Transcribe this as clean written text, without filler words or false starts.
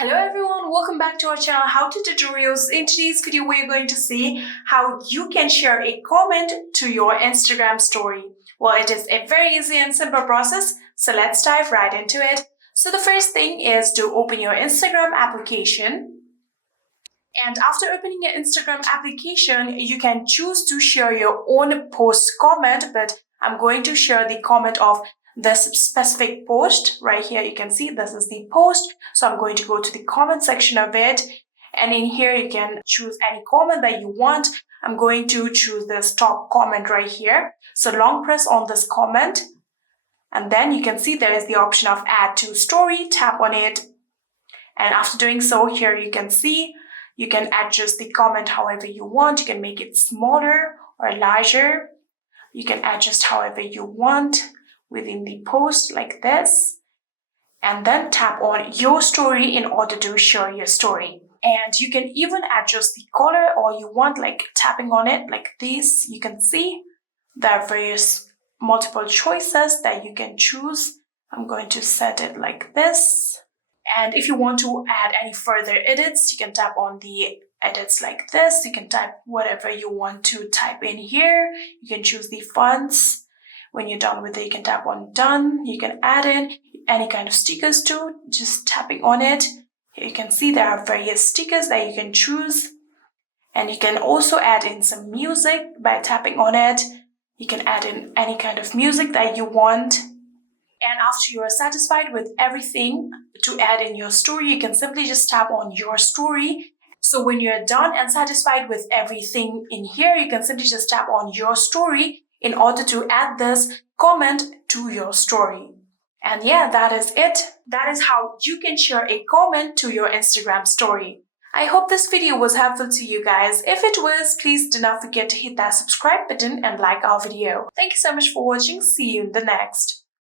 Hello everyone, welcome back to our channel How to Tutorials. In today's video, we're going to see how you can share a comment to your Instagram story. Well, it is a very easy and simple process, so let's dive right into it. So the first thing is to open your Instagram application. And after opening your Instagram application, you can choose to share your own post comment, but I'm going to share the comment of this specific post right here. You can see this is the post. So I'm going to go to the comment section of it. And in here, you can choose any comment that you want. I'm going to choose this top comment right here. So long press on this comment. And then you can see there is the option of add to story. Tap on it. And after doing so, here you can see you can adjust the comment however you want. You can make it smaller or larger. You can adjust however you want within the post like this. And then tap on your story in order to share your story. And you can even adjust the color or you want, like tapping on it like this. You can see there are various multiple choices that you can choose. I'm going to set it like this. And if you want to add any further edits, you can tap on the edits like this. You can type whatever you want to type in here. You can choose the fonts. When you're done with it, you can tap on done. You can add in any kind of stickers too, just tapping on it. Here you can see there are various stickers that you can choose. And you can also add in some music by tapping on it. You can add in any kind of music that you want. And after you are satisfied with everything to add in your story, you can simply just tap on your story. So when you're done and satisfied with everything in here, you can simply just tap on your story in order to add this comment to your story. And yeah, that is it. That is how you can share a comment to your Instagram story. I hope this video was helpful to you guys. If it was, please do not forget to hit that subscribe button and like our video. Thank you so much for watching. See you in the next.